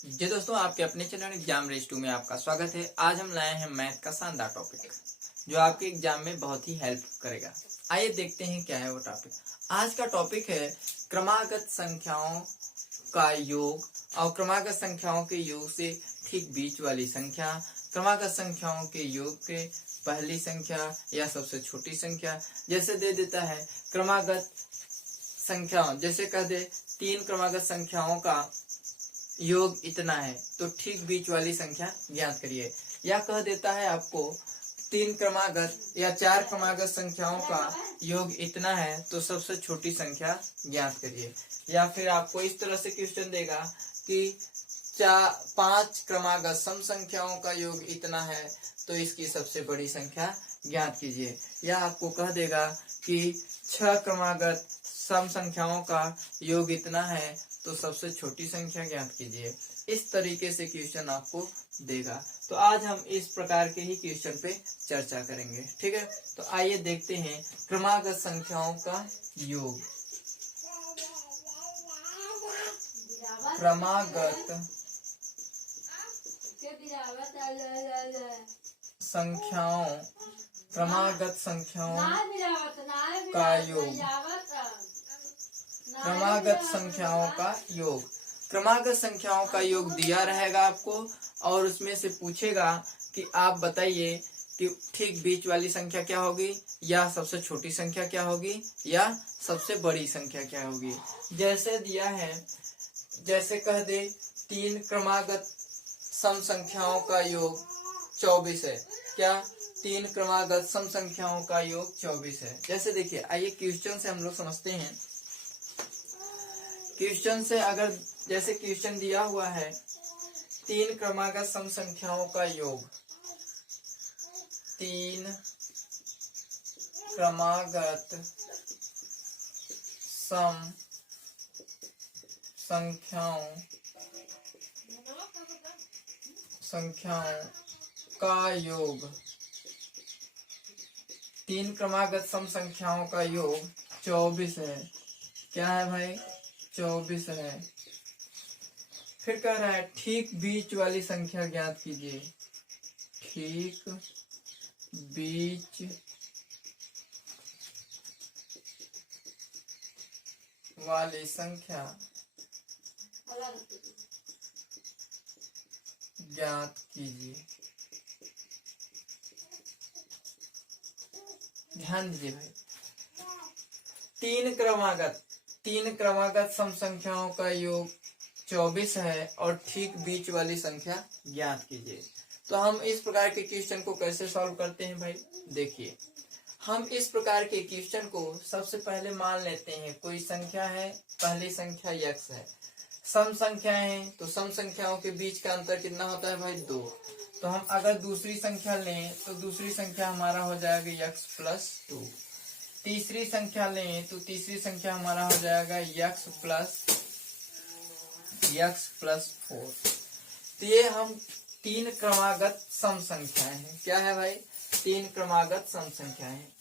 जी दोस्तों, आपके अपने चैनल एग्जाम रेस 2 में आपका स्वागत है। आज हम लाए हैं मैथ का शानदार टॉपिक जो आपके एग्जाम में बहुत ही हेल्प करेगा। आइए देखते हैं क्या है वो टॉपिक। आज का टॉपिक है क्रमागत संख्याओं का योग और क्रमागत संख्याओं के योग से ठीक बीच वाली संख्या, क्रमागत संख्याओं के योग के पहली संख्या या सबसे छोटी संख्या। जैसे दे देता है क्रमागत संख्याओं, जैसे कह दे 3 क्रमागत संख्याओं का योग इतना है तो ठीक बीच वाली संख्या ज्ञात करिए। या कह देता है आपको 3 क्रमागत या 4 क्रमागत संख्याओं का योग इतना है तो सबसे छोटी संख्या ज्ञात करिए। या फिर आपको इस तरह से क्वेश्चन देगा कि 5 क्रमागत सम संख्याओं का योग इतना है तो इसकी सबसे बड़ी संख्या ज्ञात कीजिए। या आपको कह देगा कि 6 क्रमागत सम संख्याओं का योग इतना है तो सबसे छोटी संख्या ज्ञात कीजिए। इस तरीके से क्वेश्चन आपको देगा। तो आज हम इस प्रकार के ही क्वेश्चन पे चर्चा करेंगे, ठीक है। तो आइए देखते हैं क्रमागत संख्याओं का योग। क्रमागत संख्याओं का योग। क्रमागत संख्याओं का योग। क्रमागत संख्याओं का योग दिया रहेगा आपको और उसमें से पूछेगा कि आप बताइए कि ठीक बीच वाली संख्या क्या होगी, या सबसे छोटी संख्या क्या होगी, या सबसे बड़ी संख्या क्या होगी। जैसे दिया है, जैसे कह दे 3 क्रमागत सम संख्याओं का योग 24 है। क्या 3 क्रमागत सम संख्याओं का योग 24 है। जैसे देखिए, आइए क्वेश्चन से हम लोग समझते हैं। क्वेश्चन से अगर जैसे क्वेश्चन दिया हुआ है 3 क्रमागत सम संख्याओं का योग, 3 क्रमागत सम संख्याओं का योग, 3 क्रमागत सम संख्याओं का योग 24 है। क्या है भाई? 24 है। फिर कह रहा है ठीक बीच वाली संख्या ज्ञात कीजिए। ठीक बीच वाली संख्या ज्ञात कीजिए। ध्यान दीजिए भाई, 3 क्रमागत सम संख्याओं का योग 24 है और ठीक बीच वाली संख्या ज्ञात कीजिए। तो हम इस प्रकार के क्वेश्चन को कैसे सॉल्व करते हैं भाई? देखिए, हम इस प्रकार के क्वेश्चन को सबसे पहले मान लेते हैं कोई संख्या है, पहली संख्या x है। सम संख्या है तो सम संख्याओं के बीच का अंतर कितना होता है भाई? 2। तो हम अगर दूसरी संख्या लें तो दूसरी संख्या हमारा हो जाएगा x प्लस 2। तीसरी संख्या लें तो तीसरी संख्या हमारा हो जाएगा x प्लस 4। तो ये हम 3 क्रमागत सम संख्याएं हैं। क्या है भाई? 3 क्रमागत सम संख्याएं हैं।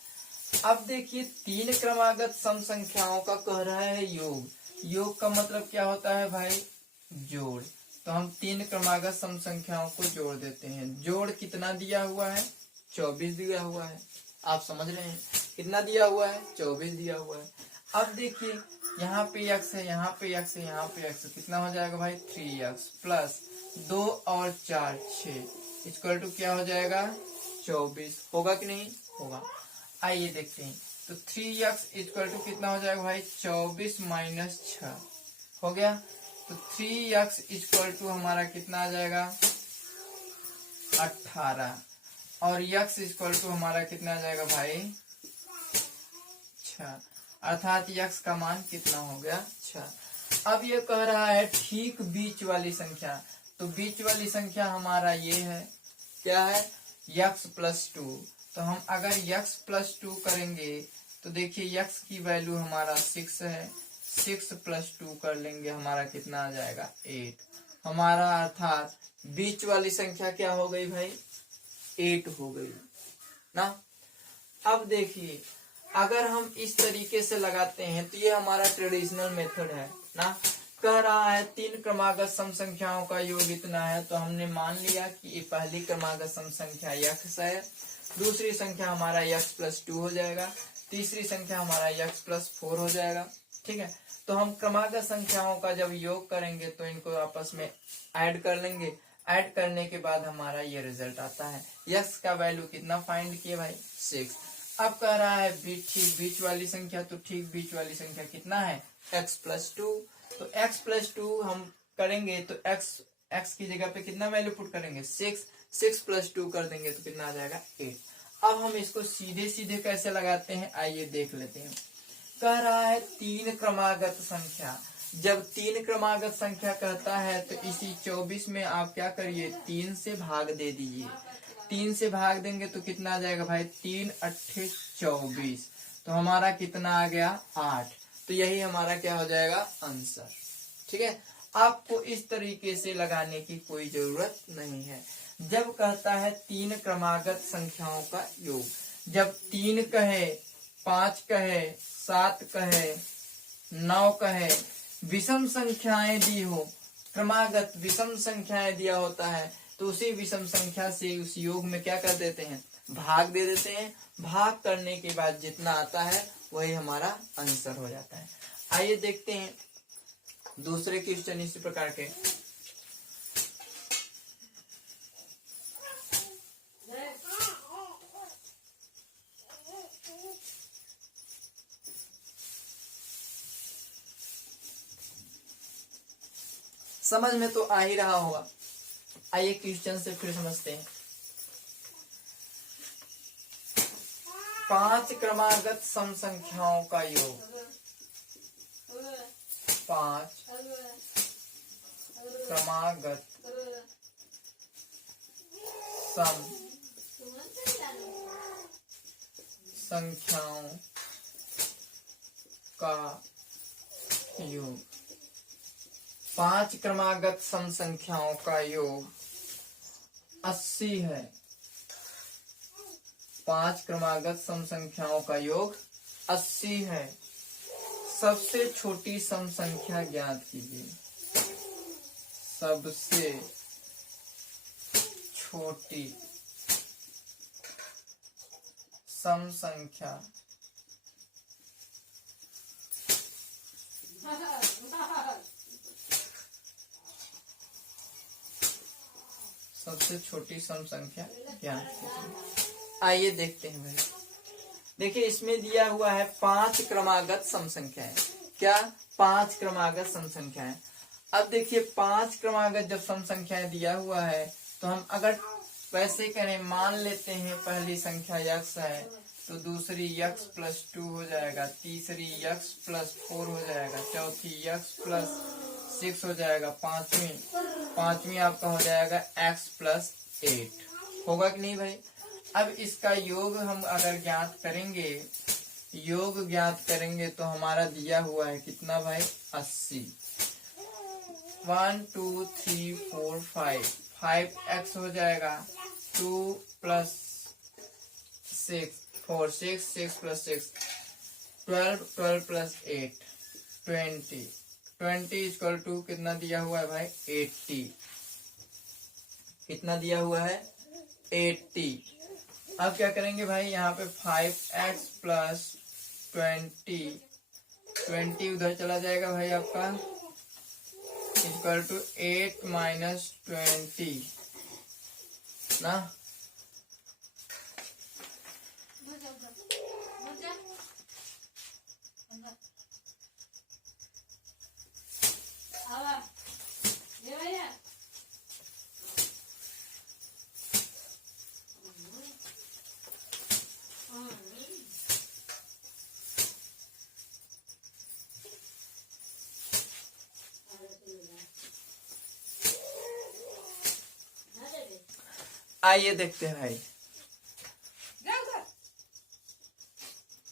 अब देखिए, 3 क्रमागत सम संख्याओं का कह रहा है योग। योग का मतलब क्या होता है भाई? जोड़। तो हम 3 क्रमागत सम संख्याओं को जोड़ देते हैं। जोड़ कितना दिया हुआ है? 24 दिया हुआ है। आप समझ रहे हैं? कितना दिया हुआ है? 24 दिया हुआ है। अब देखिए, यहाँ पे x है, यहाँ पे x है, यहाँ पे x है। कितना हो जाएगा भाई? 3x प्लस 2 और 4 6 इक्वल टू क्या हो जाएगा? 24। होगा कि नहीं होगा? आइए देखते हैं। तो 3x इक्वल टू कितना हो जाएगा भाई? 24 माइनस 6 हो गया। तो 3x इक्वल टू हमारा कितना आ जाएगा? 18। और x इक्वल टू हमारा कितना आ जाएगा भाई? 6। अर्थात x का मान कितना हो गया? 6। अब ये कह रहा है ठीक बीच वाली संख्या। तो बीच वाली संख्या हमारा ये है। क्या है? x plus 2। तो हम अगर x प्लस 2 करेंगे तो देखिए x की वैल्यू हमारा 6 है। 6 प्लस 2 कर लेंगे, हमारा कितना आ जाएगा? 8। हमारा अर्थात बीच वाली संख्या क्या हो गई भाई? 8 हो गई ना। अब देखिए, अगर हम इस तरीके से लगाते हैं तो ये हमारा ट्रेडिशनल मेथड है ना। कह रहा है 3 क्रमागत सम संख्याओं का योग इतना है, तो हमने मान लिया कि ये पहली क्रमागत सम संख्या x है, दूसरी संख्या हमारा x+2 हो जाएगा, तीसरी संख्या हमारा x+4 हो जाएगा। ठीक है, तो हम क्रमागत संख्याओं का जब योग करेंगे तो इनको आपस में ऐड कर लेंगे। ऐड करने के बाद हमारा ये रिजल्ट आता है। x का वैल्यू कितना फाइंड किए भाई 6। अब कह रहा है बीच वाली संख्या, तो ठीक बीच वाली संख्या कितना है x+2। तो x+2 हम करेंगे तो x की जगह पे कितना वैल्यू पुट करेंगे 6+2 कर देंगे तो कितना आ जाएगा 8। अब हम इसको सीधे सीधे कैसे लगाते हैं आइए देख लेते हैं। कह रहा है 3 क्रमागत संख्या, जब 3 क्रमागत संख्या कहता है तो इसी 24 में आप क्या करिए 3 से भाग दे दीजिए। 3 से भाग देंगे तो कितना आ जाएगा भाई 3 8 24, तो हमारा कितना आ गया 8। तो यही हमारा क्या हो जाएगा आंसर। ठीक है, आपको इस तरीके से लगाने की कोई जरूरत नहीं है। जब कहता है 3 क्रमागत संख्याओं का योग, जब 3 कहे 5 कहे 7 कहे 9 कहे विषम संख्याएं दी हो, क्रमागत विषम संख्याएं दिया होता है, तो उसी विषम संख्या से उस योग में क्या कर देते हैं भाग दे देते हैं। भाग करने के बाद जितना आता है वही हमारा आंसर हो जाता है। आइए देखते हैं दूसरे क्वेश्चन इसी प्रकार के। समझ में तो आ ही रहा होगा। आइए क्वेश्चन से फिर समझते हैं। 5 क्रमागत सम संख्याओं का योग, 5 क्रमागत सम संख्याओं का योग। 5 क्रमागत सम संख्याओं का योग 80 है। 5 क्रमागत सम संख्याओं का योग 80 है। सबसे छोटी सम संख्या ज्ञात कीजिए। सबसे छोटी सम संख्या सबसे छोटी सम संख्या ज्ञात कीजिए। आइए देखते हैं भाई। देखिए इसमें दिया हुआ है 5 क्रमागत सम संख्याएं। क्या 5 क्रमागत सम संख्याएं। अब देखिए 5 क्रमागत जब सम संख्याएं दिया हुआ है तो हम अगर वैसे करें, मान लेते हैं पहली संख्या x है तो दूसरी x+2 हो जाएगा, तीसरी x+4 हो जाएगा, चौथी x+6 हो जाएगा, पांचवी आपका हो जाएगा x+8। होगा कि नहीं भाई। अब इसका योग हम अगर ज्ञात करेंगे, योग ज्ञात करेंगे तो हमारा दिया हुआ है कितना भाई 80। 1 2 3 4 5x हो जाएगा, 2 + 6 4 6 6 + 6 12 + 8 20 = कितना दिया हुआ है भाई 80। कितना दिया हुआ है 80। अब क्या करेंगे भाई, यहाँ पे 5x + 20 उधर चला जाएगा भाई आपका, = 8 - 20 ना। आइए देखते हैं भाई।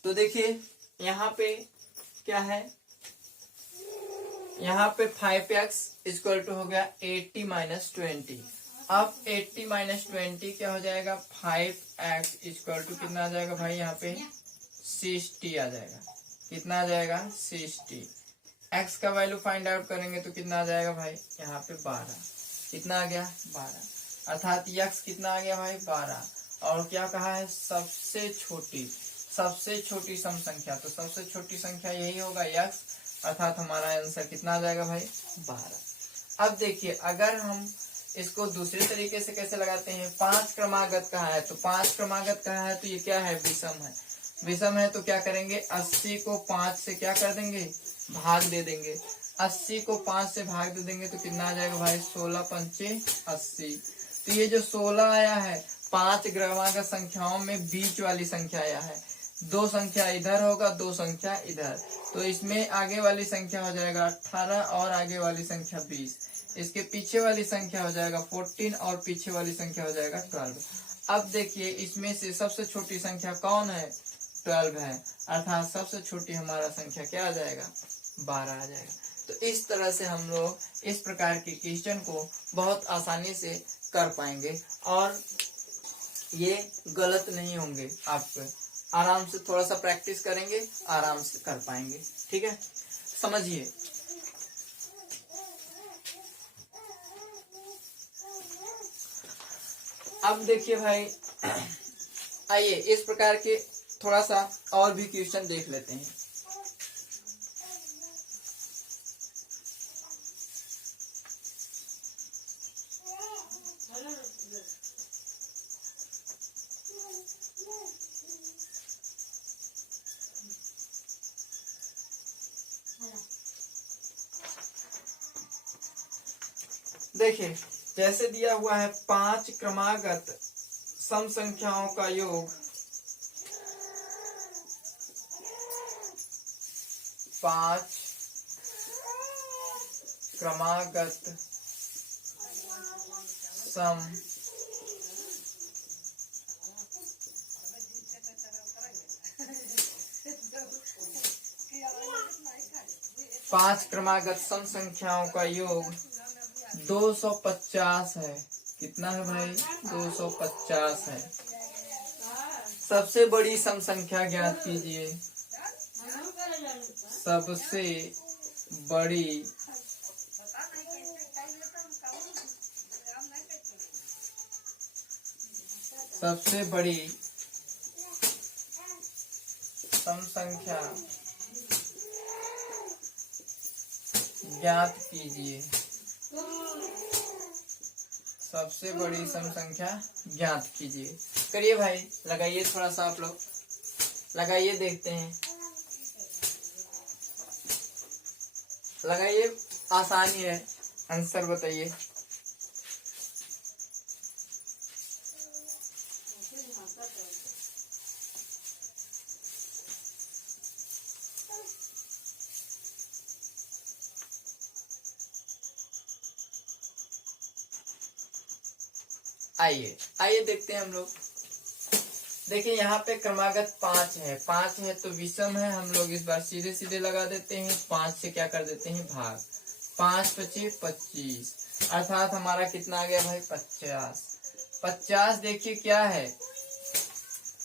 तो देखिए यहाँ पे क्या है, यहाँ पे 5x = हो गया 80 - 20। अब 80 - 20 क्या हो जाएगा, 5x = कितना आ जाएगा भाई यहाँ पे 60 आ जाएगा। कितना आ जाएगा 60। x का वैल्यू फाइंड आउट करेंगे तो कितना आ जाएगा भाई, यहाँ पे 12, कितना आ गया 12, अर्थात x कितना आ गया भाई 12। और क्या कहा है, सबसे छोटी सम संख्या, तो सबसे छोटी संख्या यही होगा x, अर्थात हमारा आंसर कितना आ जाएगा भाई 12। अब देखिए अगर हम इसको दूसरे तरीके से कैसे लगाते हैं, 5 क्रमागत कहा है, तो 5 क्रमागत कहा है तो ये क्या है, विषम है तो क्या करेंगे, 80 को 5 से क्या कर देंगे, भाग दे देंगे। 80 को 5 से भाग दे देंगे तो कितना आ जाएगा भाई, 16 पंचे 80। तो ये जो 16 आया है 5 क्रमागत संख्याओं में बीच वाली संख्या आया है, 2 संख्या इधर होगा 2 संख्या इधर, तो इसमें आगे वाली संख्या हो जाएगा 18 और आगे वाली संख्या 20, इसके पीछे वाली संख्या हो जाएगा 14 और पीछे वाली संख्या हो जाएगा 12। अब देखिए इसमें से सबसे छोटी संख्या कौन है, 12 है, अर्थात सबसे छोटी हमारा संख्या क्या आ जाएगा, 12 आ जाएगा। तो इस तरह से हम लोग इस प्रकार के क्वेश्चन को बहुत आसानी से कर पाएंगे और ये गलत नहीं होंगे, आप आराम से थोड़ा सा प्रैक्टिस करेंगे आराम से कर पाएंगे। ठीक है, समझिए। अब देखिए भाई, आइए इस प्रकार के थोड़ा सा और भी क्वेश्चन देख लेते हैं। देखिए जैसे दिया हुआ है 5 क्रमागत सम संख्याओं का योग 5 क्रमागत सम 5 क्रमागत सम संख्याओं का योग 250 है। कितना है भाई, 250 है। सबसे बड़ी सम संख्या ज्ञात कीजिए। सबसे बड़ी सम संख्या ज्ञात कीजिए। सबसे बड़ी सम संख्या ज्ञात कीजिए। करिए भाई, लगाइए थोड़ा सा, आप लोग लगाइए, देखते हैं। लगाइए, आसान ही है, आंसर बताइए। आइए देखते हैं हम लोग। देखिए यहाँ पे क्रमागत 5 है, 5 है तो विषम है। हम लोग इस बार सीधे सीधे लगा देते हैं, 5 से क्या कर देते हैं भाग। 5 पचे 25, अर्थात हमारा कितना आ गया भाई 50। 50 देखिए क्या है,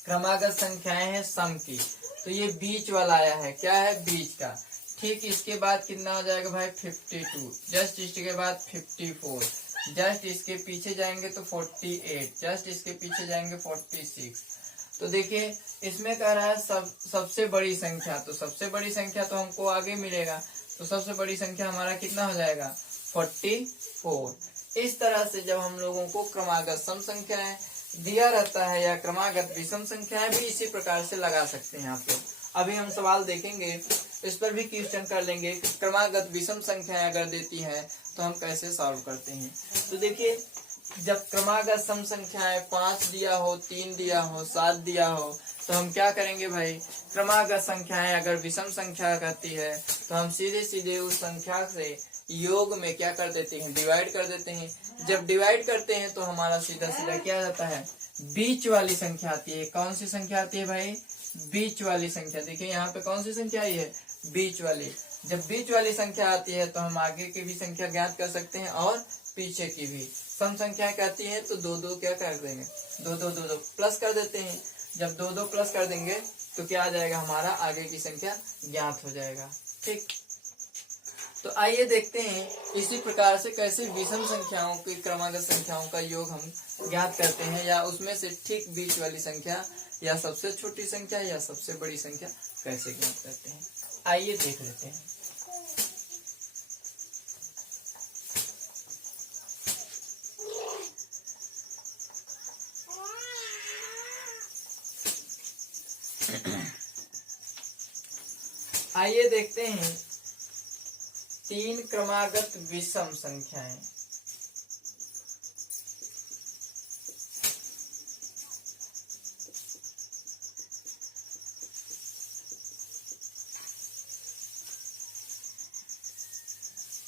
क्रमागत संख्याएं हैं सम की, तो ये बीच वाला आया है। क्या है, बीच का। ठीक इसके बाद कितना हो जाएगा भाई 52, जस्ट इसके बाद 54, जस्ट इसके पीछे जाएंगे तो 48, जस्ट इसके पीछे जाएंगे 46। तो देखिए इसमें कह रहा है सबसे बड़ी संख्या, तो सबसे बड़ी संख्या तो हमको आगे मिलेगा, तो सबसे बड़ी संख्या हमारा कितना हो जाएगा 44। इस तरह से जब हम लोगों को क्रमागत सम संख्याएं दिया रहता है या क्रमागत विषम संख्याएं भी इसी प्रकार से लगा सकते हैं आप लोग। अभी हम सवाल देखेंगे, इस पर भी क्वेश्चन कर लेंगे। क्रमागत विषम संख्याएं अगर देती है तो हम कैसे सॉल्व करते हैं। तो देखिए जब क्रमागत सम संख्याएं 5 दिया हो, 3 दिया हो, 7 दिया हो, तो हम क्या करेंगे भाई, क्रमागत संख्याएं अगर विषम संख्या कहती है तो हम सीधे सीधे उस संख्या से योग में क्या कर देते हैं, डिवाइड कर देते हैं। जब डिवाइड करते हैं तो हमारा सीधा सीधा क्या जाता है, बीच वाली संख्या आती है। कौन सी संख्या आती है भाई, बीच वाली संख्या। देखिए यहाँ पे कौन सी संख्या आई है, बीच वाली। जब बीच वाली संख्या आती है तो हम आगे की भी संख्या ज्ञात कर सकते हैं और पीछे की भी। सम संख्याएं कहती हैं तो दो दो क्या कर देंगे, दो दो प्लस कर देते हैं। जब दो दो प्लस कर देंगे तो क्या आ जाएगा, हमारा आगे की संख्या ज्ञात हो जाएगा। ठीक, तो आइए देखते हैं इसी प्रकार से कैसे विषम संख्याओं की क्रमागत संख्याओं का योग हम ज्ञात करते हैं, या उसमें से ठीक बीच वाली संख्या या सबसे छोटी संख्या या सबसे बड़ी संख्या कैसे ज्ञात करते हैं। आइए देख लेते हैं। आइए देखते हैं 3 क्रमागत विषम संख्याएं।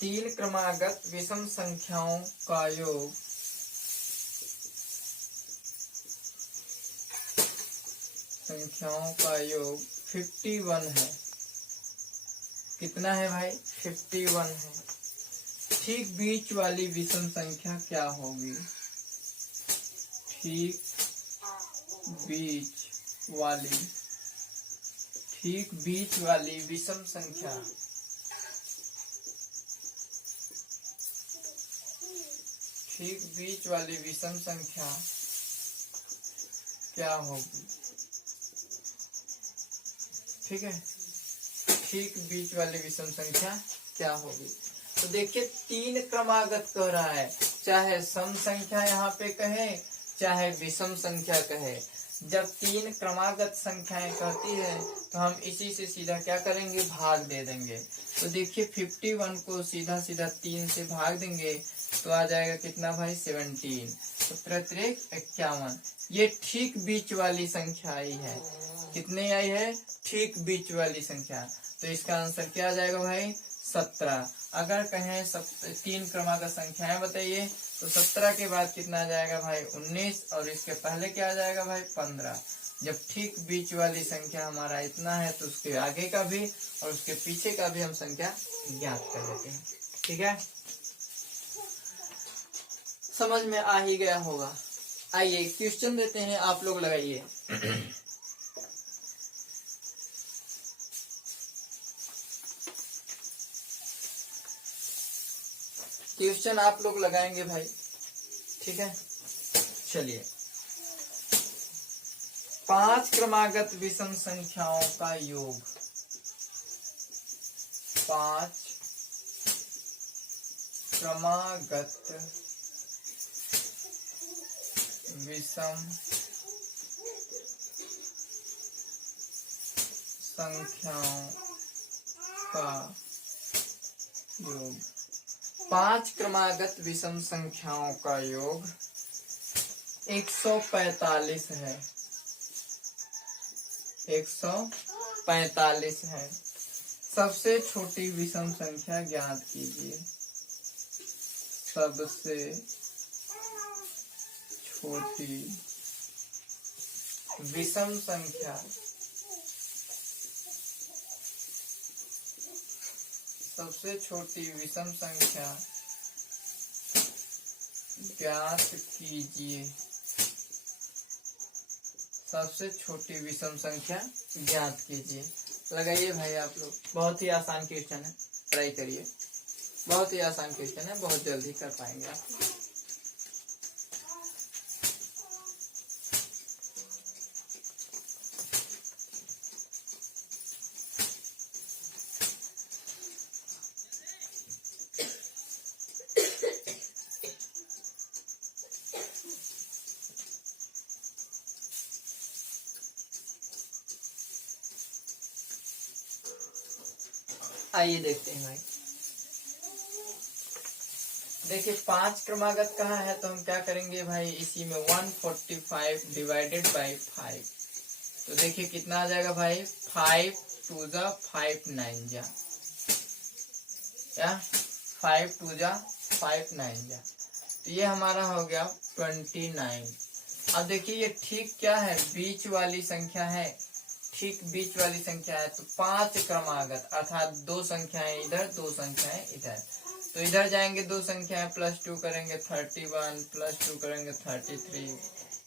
तीन क्रमागत विषम संख्याओं का योग संख्याओं का योग 51 है। कितना है भाई? 51 है। ठीक बीच वाली विषम संख्या क्या होगी? ठीक बीच वाली विषम संख्या क्या होगी? ठीक है, ठीक बीच वाली विषम संख्या क्या होगी? तो देखिए 3 क्रमागत कह रहा है, चाहे सम संख्या यहाँ पे कहे चाहे विषम संख्या कहे। जब 3 क्रमागत संख्याएं कहती है तो हम इसी से सीधा क्या करेंगे? भाग दे देंगे। तो देखिए 51 को सीधा 3 से भाग देंगे तो आ जाएगा कितना भाई? 17। 17 51। ये ठीक बीच वाली संख्या आई है। कितने आई है? ठीक बीच वाली संख्या। तो इसका आंसर क्या आ जाएगा भाई? 17। अगर कहें 3 क्रमागत संख्याएं बताइए तो 17 के बाद कितना आ जाएगा भाई? 19, और इसके पहले क्या आ जाएगा भाई? 15। जब ठीक बीच वाली संख्या हमारा इतना है तो उसके आगे का भी और उसके पीछे का भी हम संख्या ज्ञात कर लेते हैं। ठीक है, समझ में आ ही गया होगा। आइए क्वेश्चन देते हैं, आप लोग लगाइए। क्वेश्चन आप लोग लगाएंगे भाई। ठीक है, चलिए 5 क्रमागत विषम संख्याओं का योग। 5 क्रमागत विषम संख्याओं का योग। 5 क्रमागत विषम संख्याओं का योग 145 है। 145 है। सबसे छोटी विषम संख्या ज्ञात कीजिए। सबसे छोटी विषम संख्या ज्ञात कीजिए। सबसे छोटी विषम संख्या ज्ञात कीजिए। लगाइए भाई आप लोग। बहुत ही आसान क्वेश्चन है, ट्राई करिए। बहुत ही आसान क्वेश्चन है, बहुत जल्दी कर पाएंगे आप। आइए देखते हैं भाई। देखिए 5 क्रमागत कहाँ है तो हम क्या करेंगे भाई? इसी में 145 डिवाइडेड बाई 5। तो देखिए कितना आ जाएगा भाई? 5 2 जा 5 9 जा, या 5 2 जा 5 9 जा। तो ये हमारा हो गया 29। अब देखिए ये ठीक क्या है? बीच वाली संख्या है। ठीक बीच वाली संख्या है तो 5 क्रमागत अर्थात 2 संख्याएं इधर 2 संख्याएं इधर। तो इधर जाएंगे 2 संख्याएं +2 करेंगे 31, +2 करेंगे 33।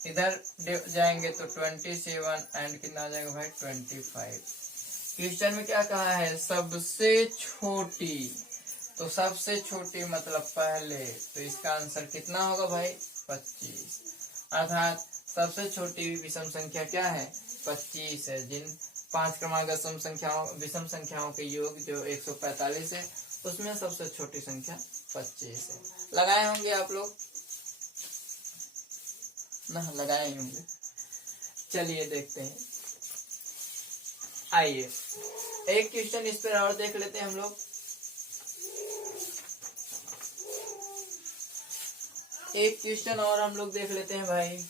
इधर जाएंगे तो 27 एंड कितना आ जाएगा भाई? 25। क्वेश्चन में क्या कहा है? सबसे छोटी तो सबसे छोटी मतलब पहले, तो इसका आंसर कितना होगा भाई 25। अर्थात सबसे छोटी विषम संख्या क्या है 25 है। जिन 5 क्रमागत विषम संख्याओं के योग जो 145 है उसमें सबसे छोटी संख्या 25 है। लगाए होंगे आप लोग ना, लगाए होंगे। चलिए देखते हैं, आइए एक क्वेश्चन इस पर और देख लेते हैं हम लोग। एक क्वेश्चन और हम लोग देख लेते हैं भाई।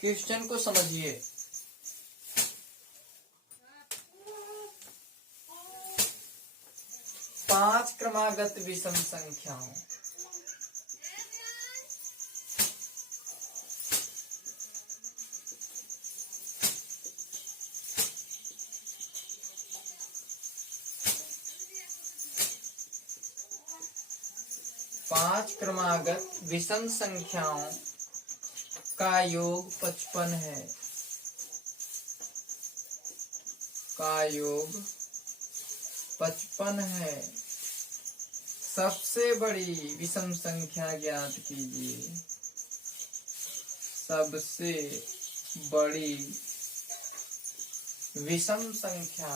क्वेश्चन को समझिए। 5 क्रमागत विषम संख्याओं पांच क्रमागत विषम संख्याओं का योग 55 है। का योग 55 है। सबसे बड़ी विषम संख्या ज्ञात कीजिए। सबसे बड़ी विषम संख्या,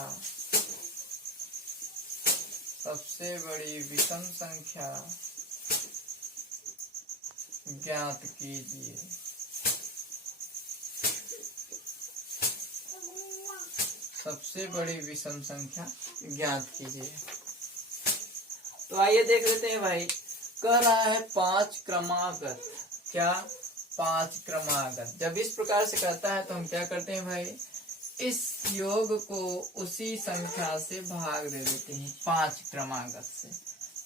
सबसे बड़ी विषम संख्या ज्ञात कीजिए। सबसे बड़ी विषम संख्या ज्ञात कीजिए। तो आइए देख लेते हैं भाई। कह रहा है 5 क्रमागत। क्या 5 क्रमागत। जब इस प्रकार से कहता है तो हम क्या करते हैं भाई, इस योग को उसी संख्या से भाग दे देते हैं 5 क्रमागत से।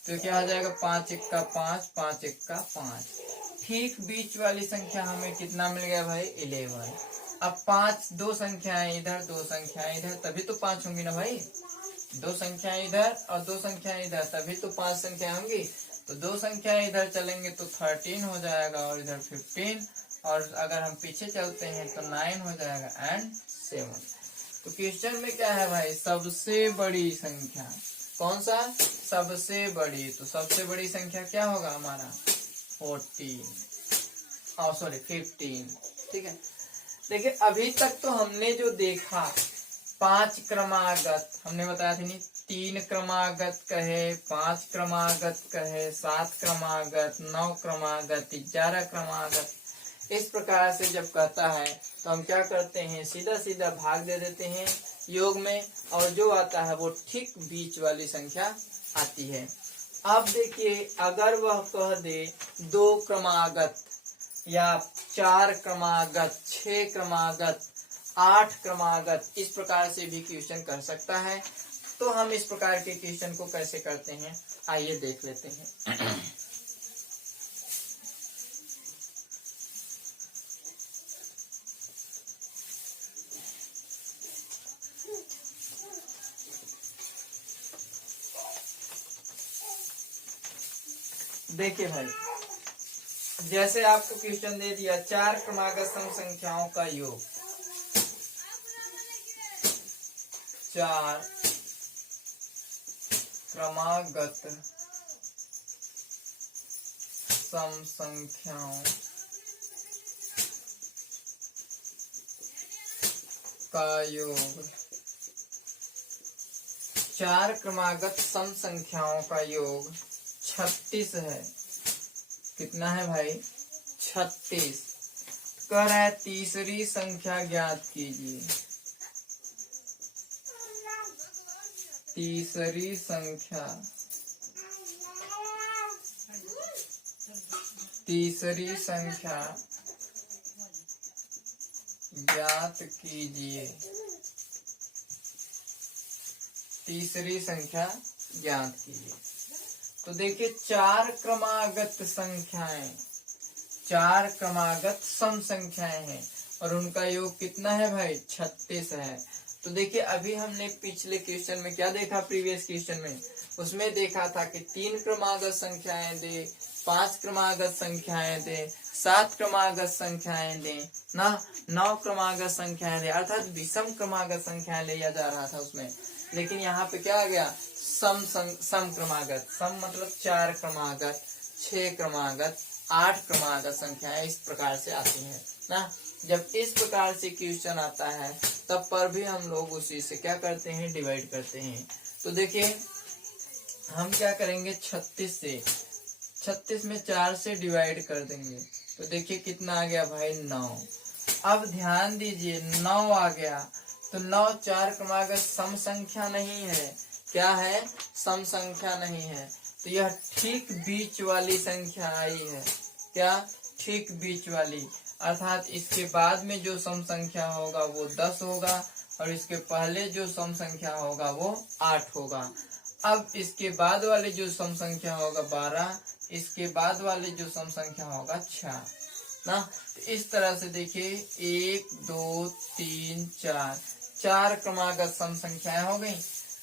तो क्या हो जाएगा 5 1 का 5, 5 1 का 5। ठीक बीच वाली संख्या हमें कितना मिल गया भाई 11। अब 5 दो संख्याएं इधर, दो संख्याएं इधर, तभी तो 5 होंगी ना भाई। दो संख्याएं इधर और दो संख्याएं इधर, तभी तो 5 संख्या होंगी। तो दो संख्याएं इधर चलेंगे तो 13 हो जाएगा और इधर 15, और अगर हम पीछे चलते हैं तो 9 हो जाएगा एंड 7। तो क्वेश्चन में क्या है भाई, सबसे बड़ी संख्या। कौन सा सबसे बड़ी, तो सबसे बड़ी संख्या क्या होगा हमारा 15। ठीक है। देखिए अभी तक तो हमने जो देखा 5 क्रमागत, हमने बताया था नहीं, 3 क्रमागत कहे, 5 क्रमागत कहे, 7 क्रमागत, 9 क्रमागत, 11 क्रमागत। इस प्रकार से जब कहता है तो हम क्या करते हैं, सीधा सीधा भाग दे देते हैं योग में, और जो आता है वो ठीक बीच वाली संख्या आती है। अब देखिए अगर वह कह दे 2 क्रमागत या 4 क्रमागत, 6 क्रमागत, 8 क्रमागत, इस प्रकार से भी क्वेश्चन कर सकता है। तो हम इस प्रकार के क्वेश्चन को कैसे करते हैं आइए देख लेते हैं। देखिए भाई, जैसे आपको क्वेश्चन दे दिया 4 क्रमागत सम संख्याओं का योग, 4 क्रमागत सम संख्याओं का योग, 4 क्रमागत सम संख्याओं का योग 36 है। कितना है भाई 36। कह रहा है तीसरी संख्या ज्ञात कीजिए। तीसरी संख्या, तीसरी संख्या ज्ञात कीजिए। तीसरी संख्या ज्ञात कीजिए। तो देखिए 4 क्रमागत संख्याएं, 4 क्रमागत सम संख्याएं हैं और उनका योग कितना है भाई 36 है। तो देखिए अभी हमने पिछले क्वेश्चन में क्या देखा, प्रीवियस क्वेश्चन में उसमें देखा था कि 3 क्रमागत संख्याएं दे, 5 क्रमागत संख्याएं दें, 7 क्रमागत संख्याएं दें ना, 9 क्रमागत संख्याएं दें, अर्थात विषम क्रमागत संख्याएं लिया जा रहा था उसमें। लेकिन यहाँ पे क्या आ गया, सम क्रमागत। सम मतलब 4 क्रमागत, 6 क्रमागत, 8 क्रमागत संख्याएं इस प्रकार से आती है ना। जब इस प्रकार से क्वेश्चन आता है तब पर भी हम लोग उसी से क्या करते हैं, डिवाइड करते हैं। तो देखिए हम क्या करेंगे, 36 से, 36 में 4 से डिवाइड कर देंगे तो देखिए कितना आ गया भाई, 9। अब ध्यान दीजिए 9 आ गया तो 9 4 क्रमागत सम संख्या नहीं है, क्या है, सम संख्या नहीं है। तो यह ठीक बीच वाली संख्या आई है, क्या, ठीक बीच वाली, अर्थात इसके बाद में जो सम संख्या होगा वो 10 होगा और इसके पहले जो सम संख्या होगा वो 8 होगा। अब इसके बाद वाले जो सम संख्या होगा 12, इसके बाद वाले जो सम संख्या होगा 6 ना। तो इस तरह से देखिए 1 2 3 4, 4 क्रमागत सम संख्याएं हो गई।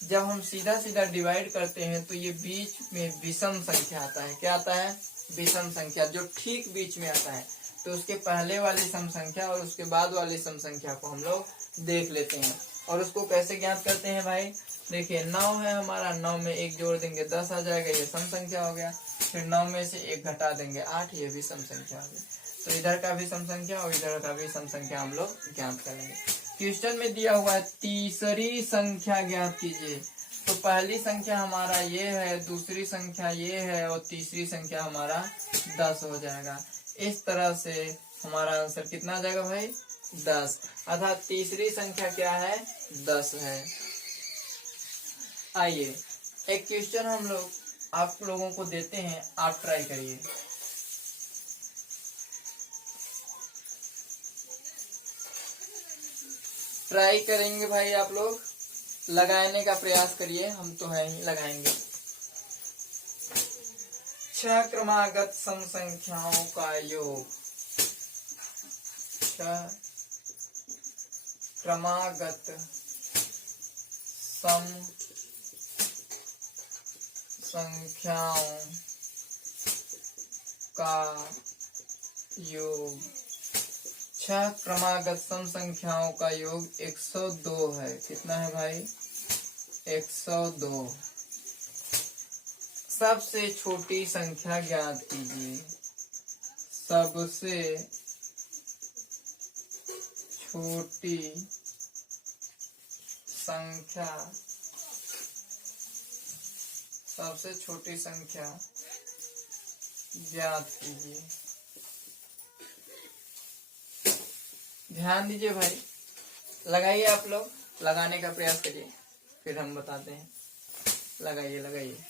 जब हम सीधा सीधा डिवाइड करते हैं तो ये बीच में विषम संख्या आता है, क्या आता है, विषम संख्या, जो ठीक बीच में आता है। तो उसके पहले वाली सम संख्या और उसके बाद वाली सम संख्या को हम लोग देख लेते हैं और उसको कैसे ज्ञात करते हैं भाई। देखिए 9 है हमारा, 9 में 1 जोड़ देंगे 10 आ जाएगा, ये सम संख्या हो गया। फिर 9 में से 1 घटा देंगे 8, ये भी सम संख्या हो गई। तो इधर का भी सम संख्या और इधर का भी सम संख्या हम लोग ज्ञात करेंगे। क्वेश्चन में दिया हुआ है तीसरी संख्या ज्ञात कीजिए। तो पहली संख्या हमारा ये है, दूसरी संख्या ये है और तीसरी संख्या हमारा 10 हो जाएगा। इस तरह से हमारा आंसर कितना आ जाएगा भाई, 10, अर्थात तीसरी संख्या क्या है, 10 है। आइए एक क्वेश्चन हम लोग आप लोगों को देते हैं, आप ट्राई करिए। ट्राई करेंगे भाई, आप लोग लगाने का प्रयास करिए, हम तो है ही लगाएंगे। 6 क्रमागत सम संख्याओं का योग, 6 क्रमागत सम संख्याओं का योग, 6 क्रमागत सम संख्याओं का योग 102 है। कितना है भाई, 102। सबसे छोटी संख्या ज्ञात कीजिए, सबसे छोटी संख्या, सबसे छोटी संख्या ज्ञात कीजिए। ध्यान दीजिए भाई, लगाइए, आप लोग लगाने का प्रयास करिए, फिर हम बताते हैं। लगाइए लगाइए।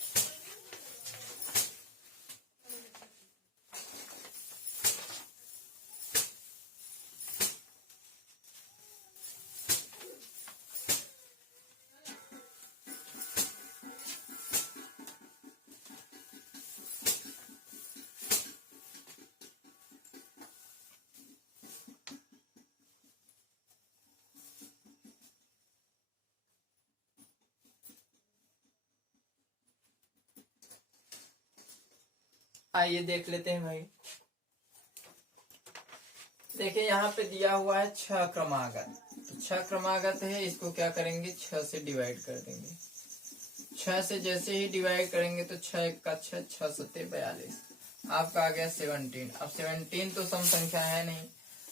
आइए देख लेते हैं भाई। देखिए यहाँ पे दिया हुआ है 6 क्रमागत, तो 6 क्रमागत है, इसको क्या करेंगे, 6 से डिवाइड कर देंगे। 6 से जैसे ही डिवाइड करेंगे तो 6 1 का 6, 6 7 42, आपका आ गया 17। अब 17 तो सम संख्या है नहीं,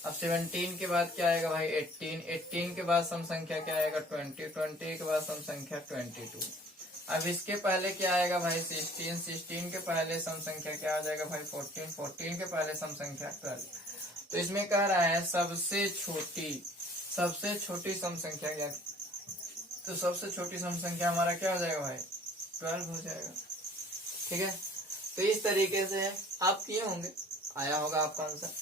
अब 17 के बाद क्या आएगा भाई, 18, 18 के बाद सम संख्या क्या आएगा, 20, 20 के बाद सम संख्या 22। अब इसके पहले क्या आएगा भाई, 16, 16 के पहले सम संख्या क्या आ जाएगा भाई, 14, 14 के पहले सम संख्या 12। तो इसमें कह रहा है सबसे छोटी सम संख्या क्या, तो सबसे छोटी सम संख्या हमारा क्या हो जाएगा भाई, 12 हो जाएगा। ठीक है, तो इस तरीके से आप किए होंगे, आया होगा आपका आंसर।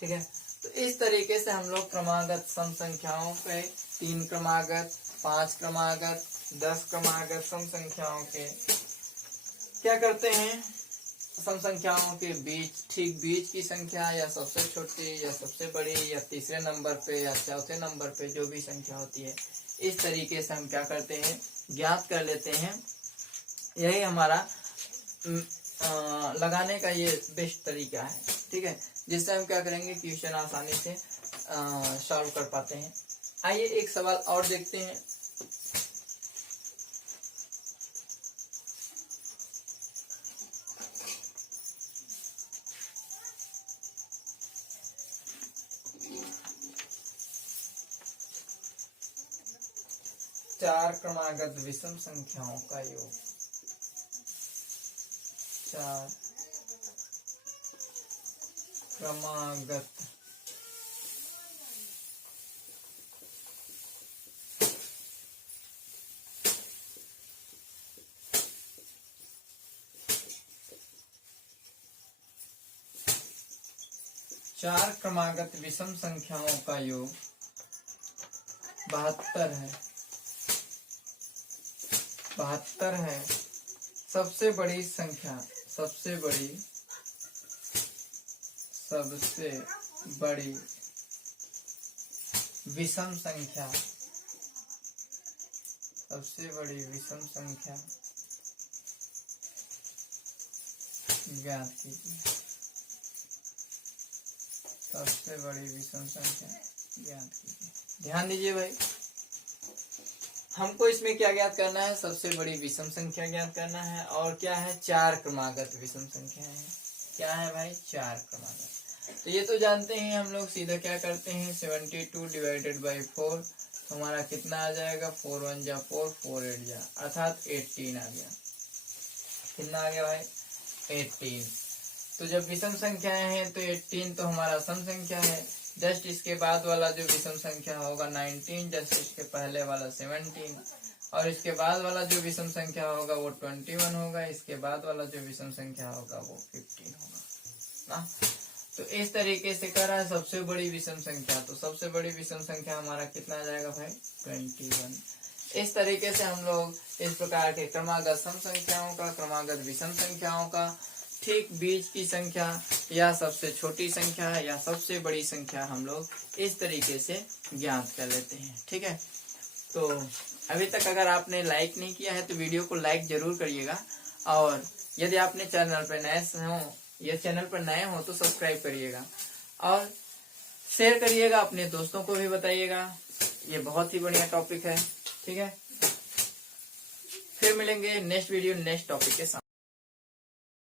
ठीक है, तो इस तरीके से हम लोग क्रमागत सम संख्याओं पे 3 क्रमागत, 5 क्रमागत, 10 क्रमागत सम संख्याओं के क्या करते हैं, सम संख्याओं के बीच, ठीक बीच की संख्या या सबसे छोटी या सबसे बड़ी या तीसरे नंबर पे या चौथे नंबर पे जो भी संख्या होती है, इस तरीके से हम क्या करते हैं, ज्ञात कर लेते हैं। यही हमारा लगाने का ये बेस्ट तरीका है, ठीक है, जिससे हम क्या करेंगे, क्वेश्चन आसानी से सॉल्व कर पाते हैं। आइए एक सवाल और देखते हैं। चार क्रमागत विषम संख्याओं का योग। चार क्रमागत चार क्रमागत विषम संख्याओं का योग 72 है। 72 है। सबसे बड़ी संख्या, सबसे बड़ी विषम संख्या, सबसे बड़ी विषम संख्या ज्ञात कीजिए। सबसे बड़ी विषम संख्या ज्ञात कीजिए। ध्यान दीजिए भाई, हमको इसमें क्या ज्ञात करना है, सबसे बड़ी विषम संख्या ज्ञात करना है, और क्या है, चार क्रमागत विषम संख्या है। क्या है भाई, चार क्रमागत। तो ये तो जानते हैं हम लोग, सीधा क्या करते हैं, 72 डिवाइडेड बाई 4, तो हमारा कितना आ जाएगा, 4 1 जा 4, 4 8 जा, अर्थात 18 आ गया। कितना आ गया भाई, 18। तो जब विषम संख्याएं हैं तो 18 तो हमारा सम संख्या है। जस्ट इसके बाद वाला जो विषम संख्या होगा 19, जस्ट इसके पहले वाला 17, और इसके बाद वाला जो विषम संख्या होगा वो 21 होगा, इसके बाद वाला जो विषम संख्या होगा वो 15 होगा ना। तो इस तरीके से कर रहा है सबसे बड़ी विषम संख्या, तो सबसे बड़ी विषम संख्या हमारा कितना आ जाएगा भाई, 21। इस तरीके से हम लोग इस प्रकार के क्रमागत सम संख्याओं का, क्रमागत विषम संख्याओं का, ठीक बीच की संख्या या सबसे छोटी संख्या या सबसे बड़ी संख्या हम लोग इस तरीके से ज्ञात कर लेते हैं, ठीक है। तो अभी तक अगर आपने लाइक नहीं किया है तो वीडियो को लाइक जरूर करिएगा, और यदि आपने चैनल पर नए हो तो सब्सक्राइब करिएगा, और शेयर करिएगा, अपने दोस्तों को भी बताइएगा। ये बहुत ही बढ़िया टॉपिक है, ठीक है। फिर मिलेंगे नेक्स्ट वीडियो नेक्स्ट टॉपिक के साथ।